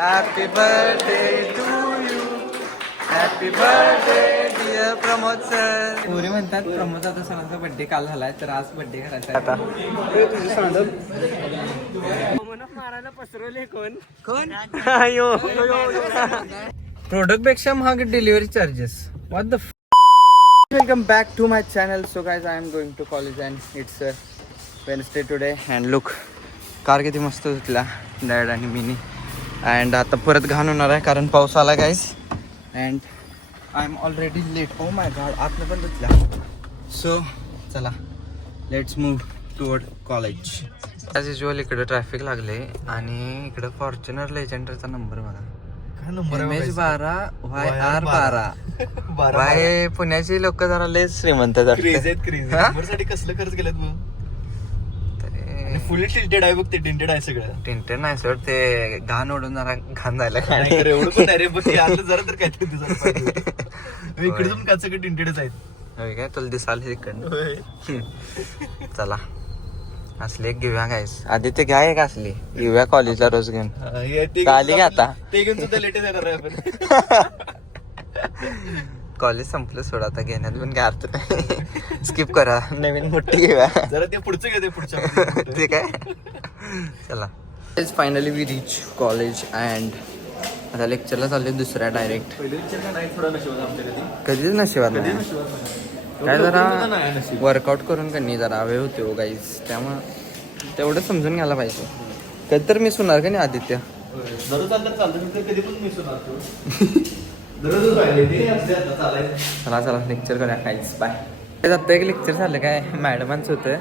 Happy birthday to you. Happy birthday dear Pramod sir. पुरी म्हणतात प्रमोद आता सरांचा बर्थडे काल झालाय तर आज बर्थडे करायचा आता. मारायला पसरवले कोण कोण. प्रोडक्ट पेक्षा महाग delivery charges. What the welcome back to my channel. So guys I am going to college and it's Wednesday today. And look car किती मस्त धुतला डॅड आणि मिनी. अँड आता परत घाण होणार आहे कारण पाऊस आला guys. And I am already late. Oh my god आतनं पण धुतला. सो चला let's move toward college. As usual इकडं ट्रॅफिक लागले आणि इकडं फॉर्च्युनर लेजेंडरचा नंबर बघा. MS 12 YR 12. पुण्याची लोक जरा लय श्रीमंत साठी कसलं खर्च केलं तू. फुल टिल्टेड आहे बघ. ते टिंटेड आहे सगळं. टिंटेड नाही सोड ते घाण ओढून जरा घाण जायला. एवढं पण नाही रे बघ. जरा तर काय इकडे जाऊन का सगळं टिंटेडच आहेत. काय तुला दिसाल इकडनं. चला असली एक घेऊया गायस. आदित्य घ्या एक असली घेऊया कॉलेजला रोज घेऊन. आली का आता ते घेऊन सुद्धा लेटेस्ट येणार आहे आपण. कॉलेज संपलं सोडा आता घेण्यात पण काय अर्थ नाही. स्किप करा नवीन मोठी घेऊया. जरा ते पुढचं घेते पुढच्या ते काय. चला finally we reach college and आता लेक्चरला चालले दुसऱ्या डायरेक्ट. कधीच नशिबात काय जरा वर्कआउट करून कधी जरा वेळ होते हो गाईज. त्यामुळं तेवढं समजून घ्यायला पाहिजे. कधी तर मिस होणार का नाही आदित्य. कधी पण मिस होणार. चला चला लेक्चर करूया काहीच. बाय. आता एक लेक्चर झालं काय मॅडमांचं होतं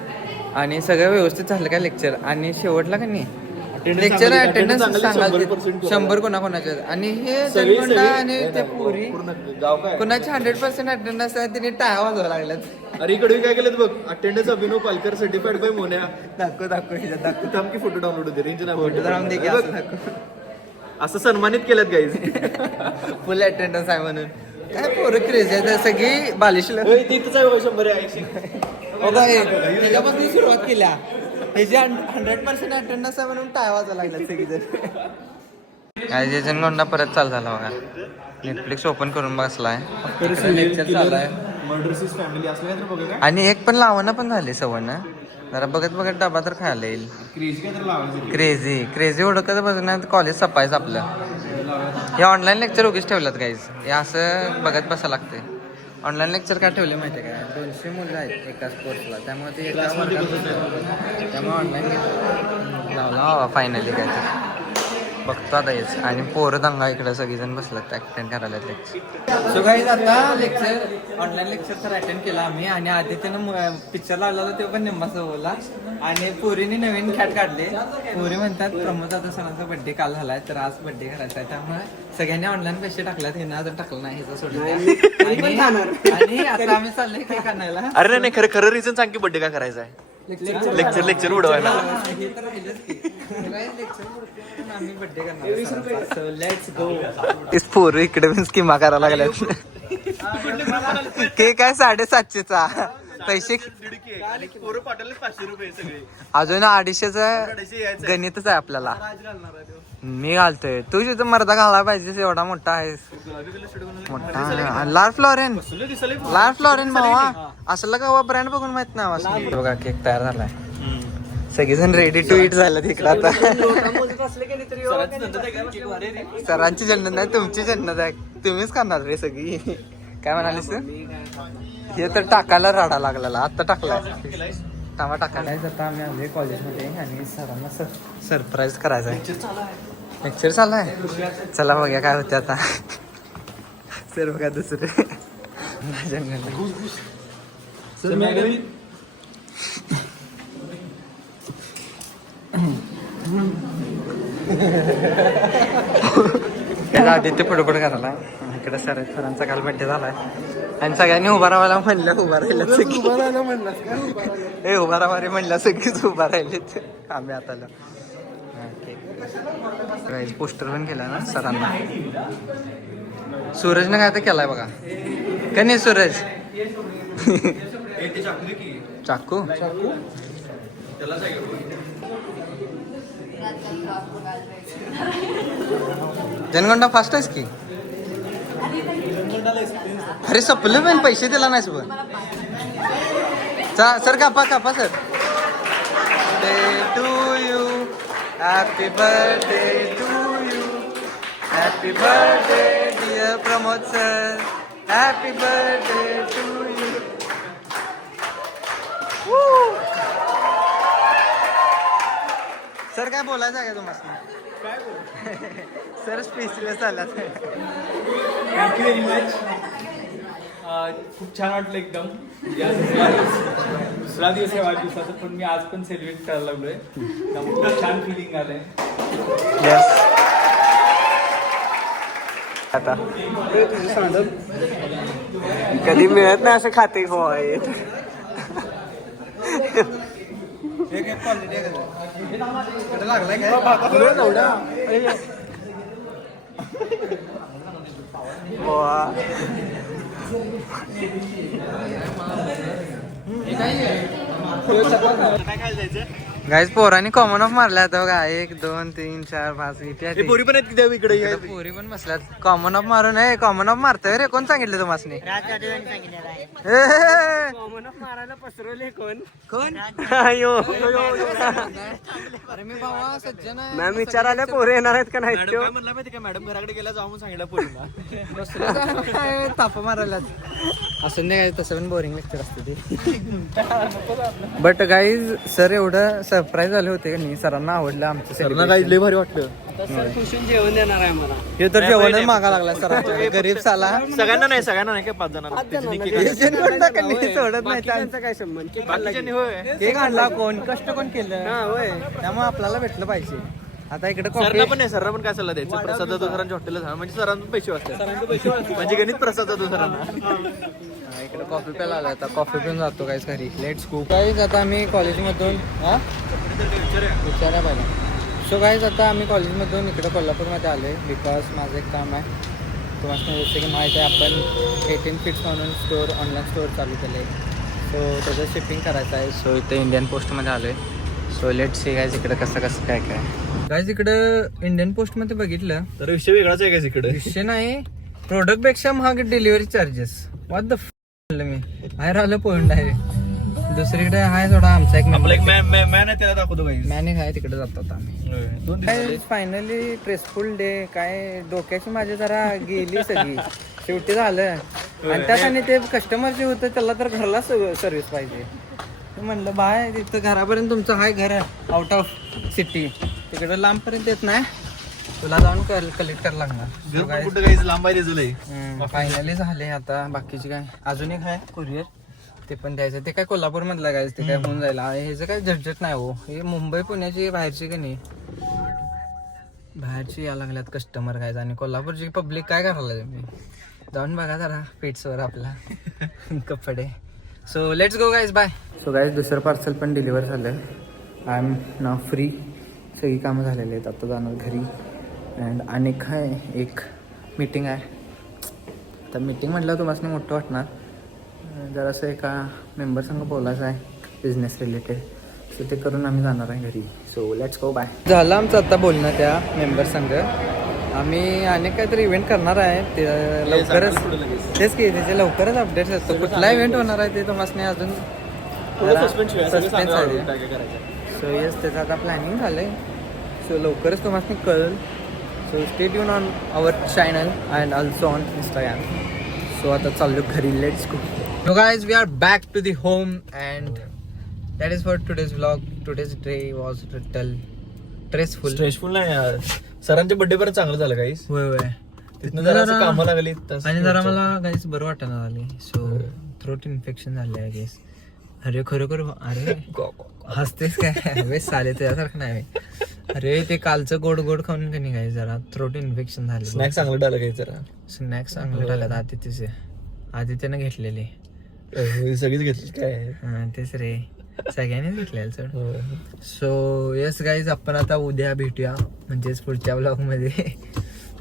आणि सगळं व्यवस्थित झालं काय लेक्चर. आणि शेवटला का नाही लेक्चर अटेंडन्स सांगाल 100 कोणाकोणाचे. आणि हे जनकोंडा आणि ते पुरी कोणाचे 100% अटेंडन्स आहे तिने टाळ्या वाजवायला लागल्यात. अरे इकडे काय केलं बघ. अटेंडन्स अभिनव पालकर सर्टिफाईड बाय मोन्या. दाखव थांब की फोटो डाउनलोड होते. रेंज फोटो असं सन्मानित केलं गाईज. फुल अटेंडन्स आहे म्हणून. काय पोरं क्रेझी आहे सगळी बालिशला. तिथंच आहे 100. त्याच्यापासून सुरुवात केल्या. त्याची 100% अटेंडन्स आहे म्हणून टाळ्या वाजायला लागल्यात सगळीजण. जनकोंडा परत चालू झाला बघा. नेटफ्लिक्स ओपन करून बसलाय. लेक्चर चालू आहे. आणि एक पण लावणं पण झाली सवण. जरा बघत बघत डबा तर खायला येईल. क्रेझी ओळखत बघण्यात कॉलेज सपायचं आपलं. हे ऑनलाईन लेक्चर उगीच ठेवल्यात गाईज. हे असं बघत बसायला लागते. ऑनलाईन लेक्चर काय ठेवले माहिती आहे काय. 200 मुलं आहेत एकाच कोर्सला. त्यामुळे ते त्यामुळे ऑनलाईन लावला फायनली काय तर बघतो आता येस. आणि पोरं दंगा इकडे सगळीजण बसलात अटेंड करायला लेक्चर. सो गाईज आता लेक्चर ऑनलाईन लेक्चर तर अटेंड केला आम्ही. आणि आदित्यनं पिक्चर लावला होता तेव्हा पण निम्माचा बोला. आणि पोरीने नवीन खॅट काढले. पोरी म्हणतात प्रमोद आता सणाचा बर्थडे काल झालाय तर आज बर्थडे करायचा आहे. त्यामुळे सगळ्यांनी ऑनलाईन पैसे टाकल्यात. हे अजून टाकलं नाही ह्याचा सोडून. आणि आता आम्ही चाललोय केक आणायला. अरे नाही खरं रिझन सांग की बर्थडे का करायचा आहे. लेक्चर उडवायला. हे तर आम्ही बर्थडे करणार. सो लेट्स गो. पोरं इकडे पण स्कीमा करायला लागल्यात. केक आहे 750चा. पैसे अजून 250च गणितच आहे आपल्याला. मी घालतोय तू तिथं मर्दा घालायला पाहिजे. एवढा मोठा आहेस. मोठा लाल फ्लॉरेन भावा. असला का ब्रँड बघून माहित नाही. बघा केक तयार झालाय. सगळेजण रेडी टू इट झालं तिकडे आता. सरांची जन्नत नाही तुमची जन्नत आहे. तुम्हीच करणार रे सगळी. काय म्हणालीस हे तर टाकायला राडा लागलेला. आता टाकलाय टामा टाकायला. आता आम्ही आलोय कॉलेजमध्ये आणि सरांना सरप्राईज करायचं आहे. लेक्चर चालू आहे. चला बघूया काय होते आता. सर बघा दुसरे आदित्य फडफड करायला. इकडे सरांचा काल बड्डे झालाय आणि सगळ्यांनी उभा राहायला म्हणलं. उभा राहा रे म्हणलं. सगळीच उभा राहिलेत. आम्ही आता पोस्टर पण केला ना सरांना. सूरजने काय तर केलाय बघा. का नाही सूरज. चाकू जनगंडा फास्ट आहेस की अरे सपलं पण पैसे दिला नाहीस पण सर कापा sir day to you happy birthday to you happy birthday dear Pramod sir happy birthday to you sir काय बोलायचं आहे का तुम्हाला सर स्पेशलिस्ट आला थँक्यू व्हेरी मच. खूप छान वाटलं एकदम. दुसरा दिवस आहे वाढदिवसाचा पण मी आज पण सेलिब्रेट करायला लागलोय त्यामुळे खूप छान फिलिंग आलंय. आता कधी मिळत नाही असं खाते हो लागलाय गाईज पोरांनी कॉमन ऑफ मारला आता बघा 1 2 3 4 5 इथे पोरी पण आहेत तिथे इकडे पोरी पण बसल्यात कॉमन ऑफ मारून आहे कॉमन ऑफ मारतोय रे कोण सांगितलं तुम्हाला कोण अरे मी भावा सज्जन आहे मॅम विचारायला पोरे येणार आहेत का नाही म्हणला माहिती का मॅडम घराकडे गेला जाऊन सांगितलं पोरीला तापा मारायला असं नाही काय तसं पण बोरिंग लेक्चर असते ते बट गाईज सर एवढं सरप्राईज झाले होते का नाही सरांना आवडलं आमचं सरांना काही लय भारी वाटलं जेवण देणार आहे मला. हे तर जेवणच मागा लागला सरांच्या गरीब साला सगळ्यांना नाही काय 5 जणांना सोडत नाही काय संबंध बाकीच्यांनी होय केक आणला कोण कष्ट कोण केलं त्यामुळे आपल्याला भेटलं पाहिजे आता इकडे सरला पण नाही सरला पण काय सल्ला द्यायचं प्रसाद जातो सरांच्या हॉटेलला जा म्हणजे सरांना पैसे वाचतात म्हणजे गणित प्रसाद जातो सरांना इकडे कॉफी प्यायला आला आता कॉफी पिऊन जातो काहीच घरी लेट्स गो गाईज आता आम्ही कॉलेजमधून विचारा पाहिजे सो गाईज आता आम्ही कॉलेजमधून इकडे कोल्हापूरमध्ये आलो आहे बिकॉज माझं एक काम आहे तुम्हाला जसं की माहीत आहे आपण 18 फीट्स म्हणून स्टोअर ऑनलाईन स्टोअर चालू केलं आहे सो त्याचं शिपिंग करायचं आहे सो इथे इंडियन पोस्टमध्ये आलो आहे सो लेट्स सी गाईज इकडे कसं काय गाईज इकडं इंडियन पोस्टमध्ये बघितलं तर विषय वेगळाच आहे का इकडे विषय नाही प्रोडक्टपेक्षा महाग डिलिव्हरी चार्जेस वॉट द मी बाहेर आलं पळून डायरेक्ट दुसरीकडे आहे थोडा आमचा एक आपला एक मॅन आहे त्याला दाखवतो काही मॅनिक आहे तिकडे जातात आम्ही फायनली स्ट्रेसफुल डे काय डोक्याची माझी जरा गेली सगळी शेवटी झालं आणि त्यासाठी ते कस्टमर जे होतं त्याला तर घरला सर्व्हिस पाहिजे म्हणलं बाय तिथं घरापर्यंत तुमचं हाय घर आउट ऑफ सिटी तिकडे लांबपर्यंत येत नाही तुला जाऊन कलेक्ट करायला लागणार कुठं काही लांब आहे फायनली झाले आता बाकीची काय अजून एक आहे कुरिअर ते पण द्यायचं ते काय कोल्हापूर मधलं काय ते काय होऊन जायला ह्याचं काय झटझट नाही हो हे मुंबई पुण्याची बाहेरची का नाही बाहेरची या लागल्यात कस्टमर काय आणि कोल्हापूरची पब्लिक काय करायला तुम्ही जाऊन बघा जरा पेट्सवर आपला कपडे so let's go guys bye so guys दुसरं पार्सल पण डिलिव्हर झालं आय एम नाव फ्री सगळी कामं झालेली आहेत आता जाणार घरी अँड अनेक आहे एक मीटिंग आहे तर मीटिंग म्हटलं तुम्हाला मोठं वाटणार जरासं एका मेंबर संग बोलायचं आहे बिझनेस रिलेटेड सो ते करून आम्ही जाणार आहे घरी सो लेट्स गो बाय झालं आमचं आता बोलणं त्या मेंबर संग आम्ही अनेक काहीतरी इव्हेंट करणार आहे ते लवकरच तेच की त्याचे लवकरच अपडेट्स असतो कुठला इव्हेंट होणार आहे ते तुम्हाला अजून सस्पेन्स आहे सो येस त्याचं आता प्लॅनिंग झालं आहे सो लवकरच तुम्हाला कळेल so stay tune on our channel and also on Instagram so आता चाललो घरी let's go So guys, we are back to the home and that is for today's vlog. Today's day was little stressful नाही यार सरांच्या birthday पर्यंत चांगलं झालं गाईस होय तिथनं जरा कामं लागली आणि जरा मला गाईस बरं वाटणं झाली सो थ्रोट इन्फेक्शन झाले आहे गेस अरे खरोखर अरे हसतेस काय वेस चाले त्यासारखं नाही अरे ते कालचं गोड खाऊन का नाही गाईस जरा थ्रोट इन्फेक्शन झाले स्नॅक्स चांगलं डालं काही जरा स्नॅक्स चांगले टाळल्यात आदित्यनं घेतलेले सगळीच घेतली काय तेच रे सगळ्यांनीच घेतलेलं चढ सो येस गाईज आपण आता उद्या भेटूया म्हणजेच पुढच्या ब्लॉगमध्ये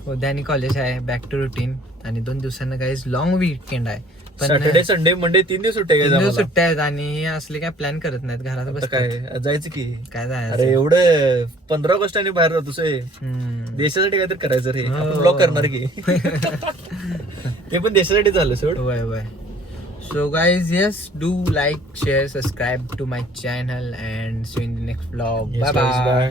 उद्या आणि कॉलेज आहे बॅक टू रुटीन आणि 2 दिवसांना गाईज लॉंग वीकेंड आहे पण सॅटर्डे संडे मंडे 3 दिवस सुट्टे तीन दिवस सुट्ट्या आहेत आणि हे असले काय प्लॅन करत नाहीत घरात बसतात. काय जायचं की काय अरे जायचं. एवढं 15 ऑगस्टने बाहेर राहतोस हम्म. देशासाठी काहीतरी करायचं रे हो. आपण ब्लॉग करणार की ते पण देशासाठी झालं सोड. Bye bye. So guys, yes, do like, share, subscribe to my channel and see you in the next vlog. Yes, Bye guys, bye. bye.